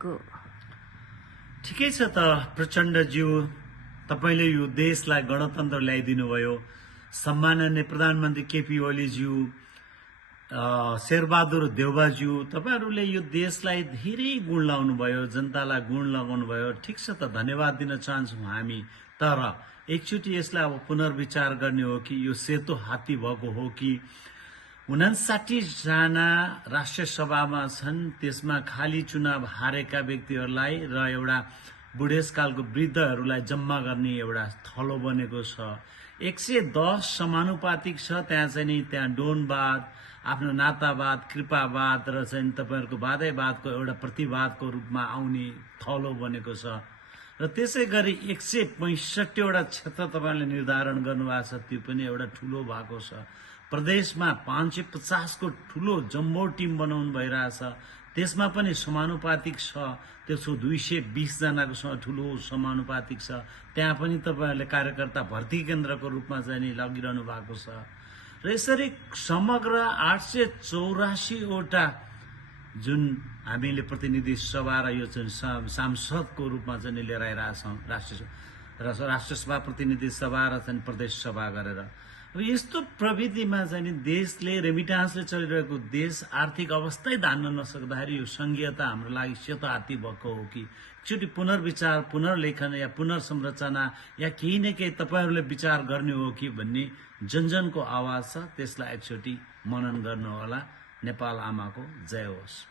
भएको? ठिकै छ त प्रचण्डज्यू, तपाईले यो देशलाई गणतन्त्र ल्याइदिनु भयो। सम्माननीय प्रधानमन्त्री केपी ओलीज्यू, शेरबहादुर देउवाज्यू, तपाईहरूले यो देशलाई धेरै गुण लगाउनु भयो, जनतालाई गुण लगाउनु भयो। ठिक छ त, धन्यवाद दिन चाहन्छौँ हामी। तर एकचोटि यसलाई अब पुनर्विचार गर्ने हो कि यो सेतो हात्ती भएको हो कि 59 जना राष्ट्रिय सभामा छन्, त्यसमा खाली चुनाव हारेका व्यक्तिहरूलाई र एउटा बुढेसकालको वृद्धहरूलाई जम्मा गर्ने एउटा थलो बनेको छ। 110 समानुपातिक छ। त्यहाँ चाहिँ नि त्यहाँ डोनवाद, आफ्नो नातावाद, कृपावाद र चाहिँ तपाईँहरूको वादैवादको एउटा प्रतिवादको रूपमा आउने थलो बनेको छ। र त्यसै गरी 165 वटा क्षेत्र तपाईँले निर्धारण गर्नुभएको छ, त्यो पनि एउटा ठुलो भएको छ। प्रदेशमा 550 को ठुलो जम्बो टिम बनाउनु भइरहेछ, त्यसमा पनि समानुपातिक छ। त्यसको 220 जनाको ठुलो समानुपातिक छ। त्यहाँ पनि तपाईँहरूले कार्यकर्ता भर्ती केन्द्रको रूपमा चाहिँ नि लगिरहनु भएको छ। र यसरी समग्र 884 वटा जुन हामीले प्रतिनिधि सभा र यो चाहिँ सांसदको रूपमा चाहिँ लिएर आइरहेछौँ, राष्ट्रिय सभा, प्रतिनिधि सभा र चाहिँ प्रदेश सभा गरेर। अब यस्तो प्रविधिमा चाहिँ नि देशले, रेमिटान्सले चलिरहेको देश आर्थिक अवस्थै धान्न नसक्दाखेरि यो संघीयता हाम्रो लागि सेतो हात्ती भएको हो कि एकचोटि पुनर्विचार, पुनर्लेखन या पुनर्संरचना या केही न केही तपाईँहरूले विचार गर्ने हो कि भन्ने जनजनको आवाज छ। त्यसलाई एकचोटि मनन गर्नु होला। नेपाल आमाको जय होस्।